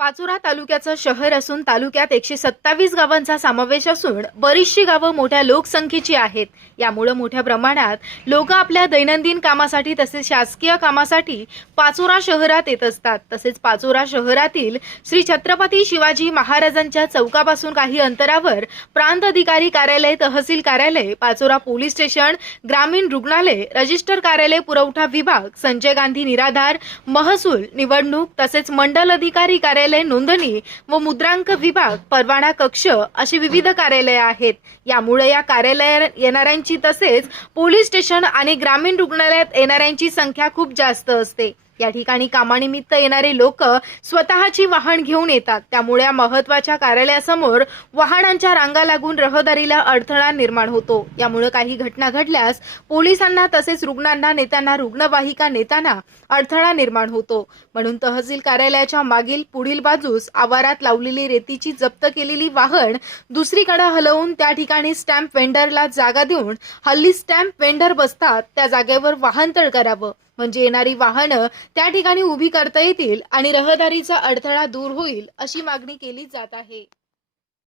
पाचोरा तालुक्याचं शहर असून तालुक्यात एकशे सत्तावीस गावांचा समावेश असून बरीचशी गावं मोठ्या लोकसंख्येची आहेत. यामुळं मोठ्या प्रमाणात लोक आपल्या दैनंदिन कामासाठी तसेच शासकीय कामासाठी पाचोरा शहरात येत असतात. तसेच पाचोरा शहरातील श्री छत्रपती शिवाजी महाराजांच्या चौकापासून काही अंतरावर प्रांत अधिकारी कार्यालय तहसील कार्यालय पाचोरा पोलीस स्टेशन ग्रामीण रुग्णालय रजिस्टर कार्यालय पुरवठा विभाग संजय गांधी निराधार महसूल निवडणूक तसेच मंडल अधिकारी कार्यालय नोंदणी व मुद्रांक विभाग परवाना कक्ष अशी विविध कार्यालये आहेत. यामुळे या कार्यालयात येणाऱ्यांची तसेच पोलीस स्टेशन आणि ग्रामीण रुग्णालयात येणाऱ्यांची संख्या खूप जास्त असते. या ठिकाणी कामानिमित्त येणारे लोक स्वतःची वाहन घेऊन येतात. त्यामुळे या महत्त्वाच्या कार्यालयासमोर वाहनांच्या रांगा लागून रहदारीला अडथळा निर्माण होतो. यामुळे काही घटना घडल्यास पोलिसांना तसेच रुग्णांना नेताना रुग्णवाहिका नेताना अडथळा निर्माण होतो. म्हणून तहसील कार्यालयाच्या मागील पुढील बाजूस आवारात लावलेली रेतीची जप्त केलेली वाहन दुसरीकडे हलवून त्या ठिकाणी स्टॅम्प वेंडरला जागा देऊन हल्ली स्टॅम्प वेंडर बसतात. त्या जागेवर वाहनतळ करावं म्हणजे येणारी वाहनं त्या ठिकाणी उभी करता येतील आणि रहदारीचा अडथळा दूर होईल अशी मागणी केली जात आहे.